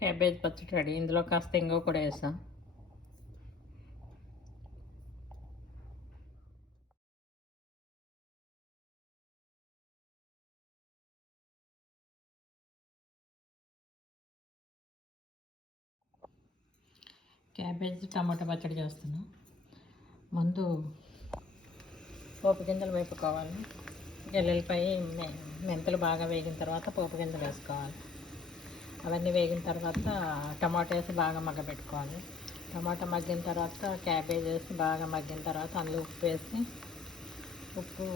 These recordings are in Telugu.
క్యాబేజ్ పచ్చడి రెడీ. ఇందులో కాస్త ఇంగువ కూడా వేసాం. క్యాబేజ్ టమాటా పచ్చడి చేస్తున్నాం. ముందు పోపు గింజలు వేపుకోవాలి. ఎల్లుల్లిపాయ మెంతులు బాగా వేగిన తర్వాత పోపు గింజలు వేసుకోవాలి. అవన్నీ వేగిన తర్వాత టమాటా వేసి బాగా మగ్గబెట్టుకోవాలి. టమాటా మగ్గిన తర్వాత క్యాబేజ్ వేసి బాగా మగ్గిన తర్వాత అందులో ఉప్పు వేసి ఉప్పు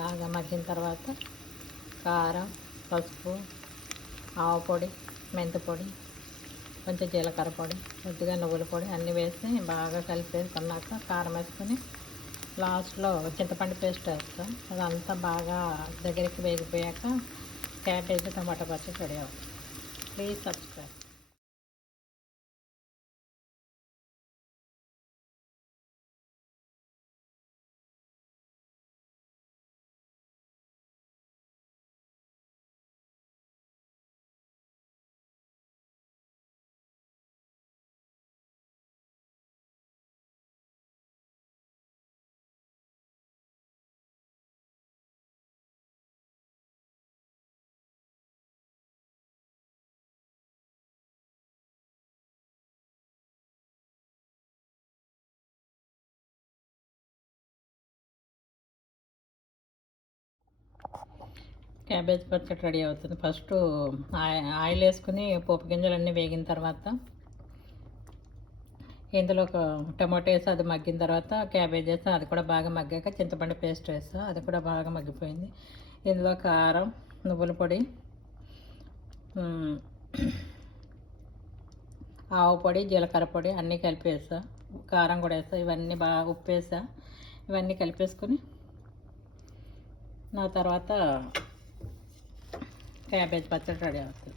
బాగా మగ్గిన తర్వాత కారం, పసుపు, ఆవు పొడి, మెంతి పొడి, కొంచెం జీలకర్ర పొడి, కొద్దిగా నువ్వుల పొడి అన్నీ వేసి బాగా కలిపేసుకున్నాక కారం వేసుకొని లాస్ట్లో చింతపండు పేస్ట్ వేస్తాం. అదంతా బాగా దగ్గరికి వేగిపోయాక క్యాబేజీ టమాటా పచ్చడి రెడీ అవుతుంది. Please subscribe. క్యాబేజ్ పచ్చడి రెడీ అవుతుంది. ఫస్ట్ ఆయిల్ వేసుకుని పోపు గింజలన్నీ వేగిన తర్వాత ఇందులో ఒక టమాటో వేసి అది మగ్గిన తర్వాత క్యాబేజ్ వేసి అది కూడా బాగా మగ్గాక చింతపండు పేస్ట్ వేస్తా. అది కూడా బాగా మగ్గిపోయింది. ఇందులో కారం, నువ్వుల పొడి, ఆవు పొడి, జీలకర్ర పొడి అన్నీ కలిపి వేస్తా. కారం కూడా వేస్తా. ఇవన్నీ బాగా ఉప్పు వేస్తా. ఇవన్నీ కలిపేసుకొని నా తర్వాత క్యాబేజ్ పచ్చడి రెడీ అవుతుంది.